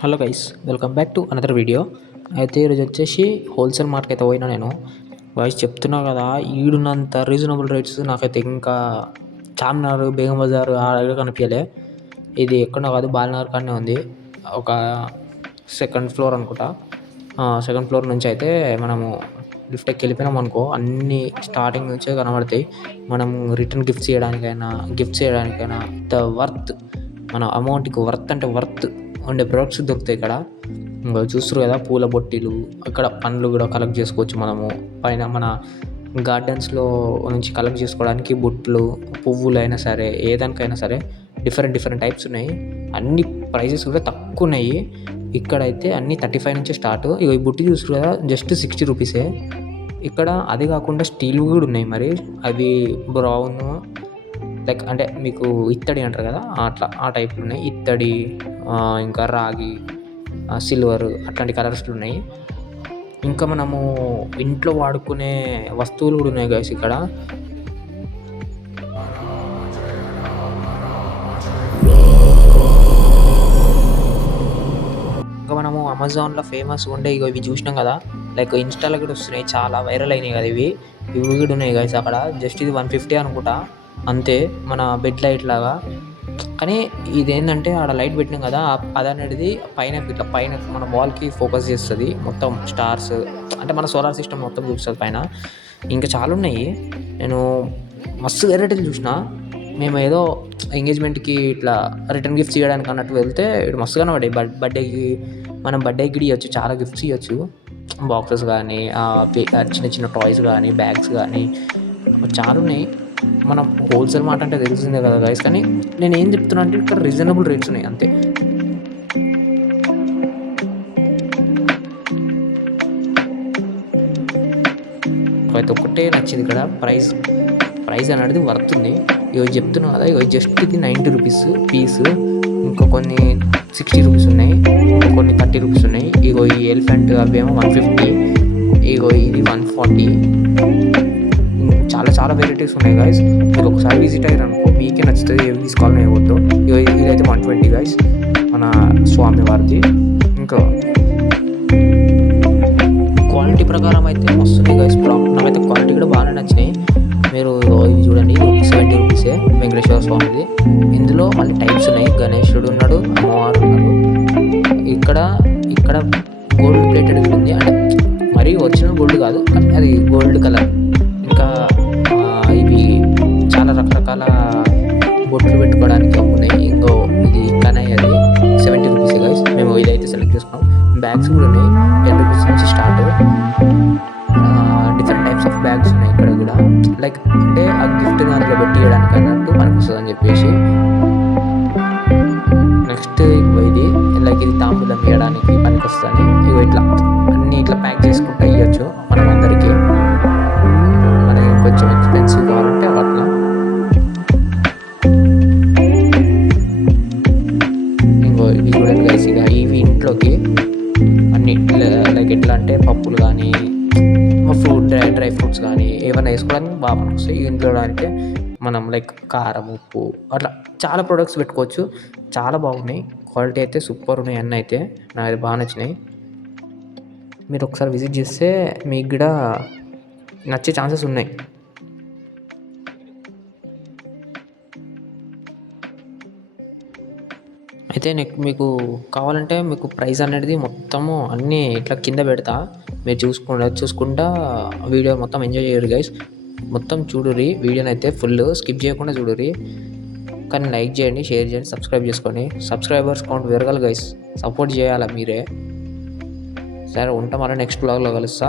Hello guys, welcome back to another video. అయితే ఈరోజు వచ్చేసి హోల్సేల్ మార్కెట్ అయితే పోయినా నేను. గైస్ చెప్తున్నా కదా, ఈడున్నంత రీజనబుల్ రేట్స్ నాకైతే ఇంకా చార్మినార్, బేగం బజార్ ఆ దగ్గర కనిపించలే. ఇది ఎక్కడో కాదు, బాలనగర్ కాడనే ఉంది. ఒక సెకండ్ ఫ్లోర్ అనుకుంటా. సెకండ్ ఫ్లోర్ నుంచి అయితే మనము లిఫ్ట్ ఎక్కి వెళ్ళిపోయినాం అనుకో, అన్నీ స్టార్టింగ్ నుంచే కనబడతాయి. మనం రిటర్న్ గిఫ్ట్స్ చేయడానికైనా ద వర్త్, మన అమౌంట్కి వర్త్ అంటే వర్త్ ఉండే ప్రొడక్ట్స్ దొరుకుతాయి ఇక్కడ. ఇంకా చూస్తారు కదా, పూల బొట్టీలు, అక్కడ పండ్లు కూడా కలెక్ట్ చేసుకోవచ్చు మనము. పైన మన గార్డెన్స్లో నుంచి కలెక్ట్ చేసుకోవడానికి బుట్లు, పువ్వులు అయినా సరే, ఏదానికైనా సరే డిఫరెంట్ టైప్స్ ఉన్నాయి. అన్ని ప్రైజెస్ కూడా తక్కువ ఉన్నాయి. ఇక్కడైతే అన్ని 35 నుంచి స్టార్ట్. ఇక ఈ బుట్టి చూస్తారు కదా, జస్ట్ 60 రూపీసే. ఇక్కడ అది కాకుండా స్టీల్ కూడా ఉన్నాయి. మరి అవి బ్రౌన్, లైక్ అంటే మీకు ఇత్తడి అంటారు కదా, అట్లా ఆ టైప్లు ఉన్నాయి. ఇత్తడి, ఇంకా రాగి, సిల్వర్, అట్లాంటి కలర్స్లు ఉన్నాయి. ఇంకా మనము ఇంట్లో వాడుకునే వస్తువులు కూడా ఉన్నాయి గైస్ ఇక్కడ. ఇంకా మనము అమెజాన్లో ఫేమస్ ఉండే ఇవి చూసినాం కదా, లైక్ ఇన్స్టాలో కూడా వస్తున్నాయి, చాలా వైరల్ అయినాయి కదా ఇవి కూడా ఉన్నాయి గైస్ అక్కడ. జస్ట్ ఇది 150 అనుకుంటా అంతే, మన బెడ్ లైట్ లాగా. కానీ ఇదేంటంటే ఆడ లైట్ పెట్టినాం కదా, అది అనేది పైన మన వాల్కి ఫోకస్ చేస్తుంది. మొత్తం స్టార్స్ అంటే మన సోలార్ సిస్టమ్ మొత్తం చూపిస్తుంది పైన. ఇంకా చాలా ఉన్నాయి. నేను మస్తు వెరైటీలు చూసిన. మేము ఏదో ఎంగేజ్మెంట్కి ఇట్లా రిటర్న్ గిఫ్ట్స్ ఇవ్వడానికి అన్నట్టు వెళ్తే ఇటు మస్తు కనబడ్డాయి. బర్త్డేకి మనం బర్త్డేకి ఇవ్వచ్చు, చాలా గిఫ్ట్స్ ఇవ్వచ్చు. బాక్సెస్ కానీ, చిన్న చిన్న టాయ్స్ కానీ, బ్యాగ్స్ కానీ చాలా ఉన్నాయి. మనం హోల్సేల్ మాట అంటే తెలిసిందే కదా గైస్. కానీ నేను ఏం చెప్తున్నా అంటే ఇక్కడ రీజనబుల్ రేట్స్ ఉన్నాయి అంతే. అయితే ఒక్కటే నచ్చింది ఇక్కడ, ప్రైస్ అనేది వర్త్ ఉంది. ఇవి చెప్తున్నా కదా, ఇవి జస్ట్ ఇది 90 రూపీస్ పీస్. ఇంకా కొన్ని 60 రూపీస్ ఉన్నాయి, ఇంకా కొన్ని 30 రూపీస్ ఉన్నాయి. ఇగో ఈ ఎలిఫెంట్ అవేమో 150, ఇగో ఇది 140. చాలా వెరైటీస్ ఉన్నాయి గైస్. మీరు ఒకసారి విజిట్ అయ్యారు అనుకో, మీకే నచ్చుతుంది, ఏవి తీసుకోవాలని ఏవద్దు. ఇదైతే 120 గైస్, మన స్వామి వారిది. ఇంకా క్వాలిటీ ప్రకారం అయితే వస్తుంది గైస్. నాకైతే క్వాలిటీ కూడా బాగానే నచ్చినాయి. మీరు ఇది చూడండి, 70 రూపీసే వెంకటేశ్వర స్వామిది. ఇందులో మళ్ళీ టైప్స్ ఉన్నాయి. గణేశుడు ఉన్నాడు, అమ్మవారు ఉన్నారు. ఇక్కడ గోల్డ్ ప్లేటెడ్ ఉంది, అంటే మరీ ఒరిజినల్ గోల్డ్ కాదు, అది గోల్డ్ కలర్. ఇంకా ఇవి చాలా రకరకాల బొట్లు పెట్టుకోవడానికి ఉన్నాయి. ఇంకో ఇది కనయ్య, అది 70 రూపీసే గైస్. మేము ఇదైతే సెలెక్ట్ చేసుకున్నాం. బ్యాగ్స్ కూడా ఉన్నాయి, 10 రూపీస్ నుంచి start. Different types of bags ఉన్నాయి ఇక్కడ కూడా. లైక్ అంటే ఆ గిఫ్ట్ దాంట్లో పెట్టి ఇవ్వడానికి అన్నట్టు మనకు వస్తుంది అని చెప్పేసి. నెక్స్ట్ ఇది లైక్ ఇది తాంబూలం ఇవ్వడానికి పనికి వస్తుంది. ఇగో ఇట్లా అన్నీ ఇట్లా ప్యాక్ చేసుకుంటూ ఇవ్వచ్చు మనం అందరికీ. మనకి కొంచెం ఎక్స్పెన్సివ్ కావాలంటే అట్లా. ఇంకో ఇవి చూడండి గైస్, ఇక ఇవి ఇంట్లోకి అన్ని లైక్ ఎట్లా అంటే పప్పులు కానీ, డ్రై ఫ్రూట్స్ కానీ ఏమైనా వేసుకోవడానికి బాగా వస్తాయి. ఇంట్లో అంటే మనం లైక్ కారం, ఉప్పు, అట్లా చాలా ప్రొడక్ట్స్ పెట్టుకోవచ్చు. చాలా బాగున్నాయి, క్వాలిటీ అయితే సూపర్ ఉన్నాయి. అన్నీ అయితే నాకు బాగా నచ్చినాయి. మీరు ఒకసారి విజిట్ చేస్తే మీకు కూడా నచ్చే ఛాన్సెస్ ఉన్నాయి. అయితే మీకు కావాలంటే మీకు ప్రైస్ అనేది మొత్తము అన్నీ ఇట్లా కింద పెడతా, మీరు చూసుకుంటా వీడియో మొత్తం ఎంజాయ్ చేయరు గైస్. మొత్తం చూడుర్రి వీడియోని అయితే ఫుల్ స్కిప్ చేయకుండా చూడుర్రి. కానీ లైక్ చేయండి, షేర్ చేయండి, సబ్స్క్రైబ్ చేసుకోండి. సబ్స్క్రైబర్స్ కౌంట్ పెరగాలి గైస్, సపోర్ట్ చేయాలి మీరే. సరే ఉంటాం, మళ్ళీ నెక్స్ట్ బ్లాగ్లో కలుస్తా.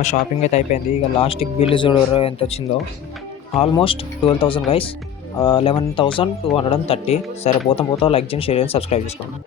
మా షాపింగ్ అయితే అయిపోయింది. ఇక లాస్ట్కి బిల్లు చూడరు ఎంత వచ్చిందో. Almost 12,000 guys. 11,230. సరే పోతాం లైక్ చేయండి, షేర్ చేయండి, సబ్స్క్రైబ్ చేసుకోండి.